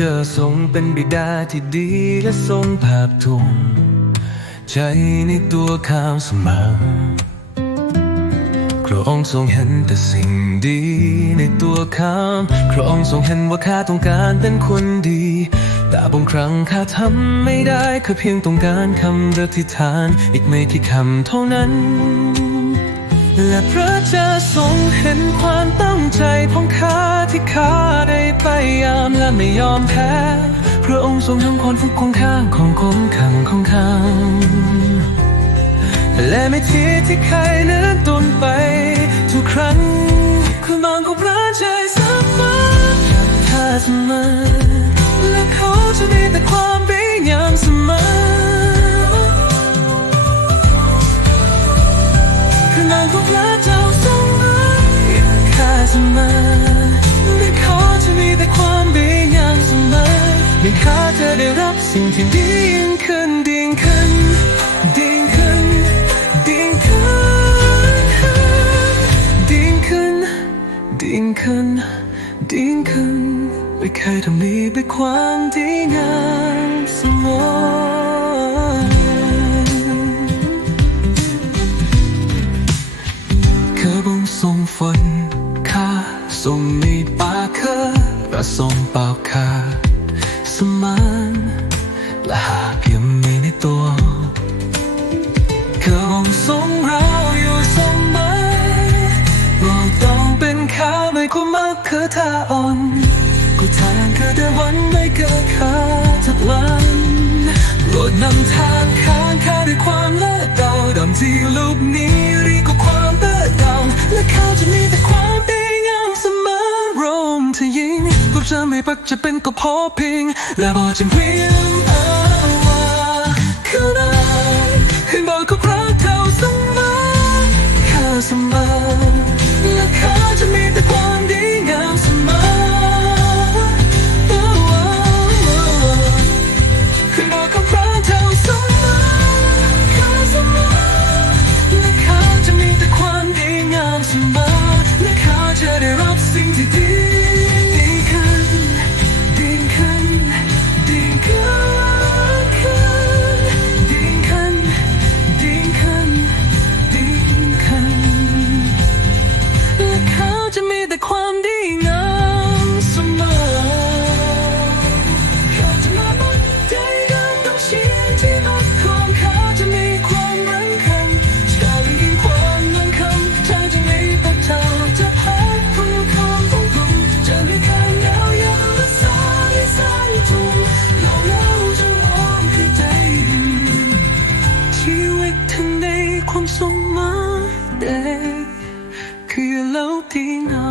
เจอทรงเป็นบิดาที่ดีและทรงภาพทุ่มใจในตัวข้าวสมอพระองค์ทรงเห็นแต่สิ่งดีในตัวข้าพระองค์ทรงเห็นว่าข้าต้องการเป็นคนดี แต่บางครั้งข้าทำไม่ได้แค่เพียงต้องการคำอธิษฐาน อีกไม่กี่คำเท่านั้น และพระเจ้าทรงเห็นความ ไม่ยอมแพ้พระองค์ทรงทำคนฟุกของข้าของคนขังของข้าและไม่ทีที่ใครเนื้อตุนไป ทุกครั้งคือมองของพระเจ้าเสมอถ้าเสมอและเขาจะมีแต่ความพยายามเสมอคือนางของพระเจ้าทรงรักข้าเสมอ ไม่ข้าจะได้รับสิ่งที่ดียิ่งขึ้นดียิ่งขึ้นดียิ่งขึ้นดียิ่งขึ้นดียิ่งขึ้นดียิ่งขึ้นดียิ่งขึ้นไม่เคยทำนี้ด้วยความดีงามเสมอเคยบงฝนข้าทรงมีปาเคอและทรงเปล่าคา สมานและหากยังมีในตัวเคยบงทรงเราอยู่เสมอเราต้องเป็นข้าไม่ควรมักคือท่าอ่อนก็ทางคือเดินวันไม่เกิดข้าทุกวันโปรดนำทางข้างข้าด้วยความเลิศเราดำที่ลูกนี้รีกว่าความเลิศเราและเขาจะมีแต่ความ จะไม่ปักจะเป็นก็พอเพียงและบอกจะเพียงอ้า วิตทั้งในความสมหมายเด็กคือเล่าที่นา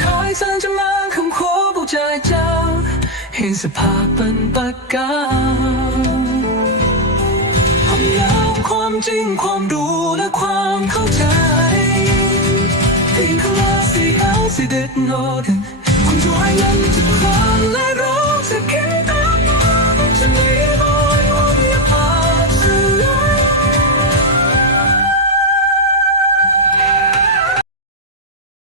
คอยสั่งจะมาคำขอบอกใจเจ้า เห็นสภาพเป็นปากกาความยาวความจริงความรู้และความเข้าใจ เอาสิเด็ดโนดคุณช่วยยังจะพลันและร้องสักแค่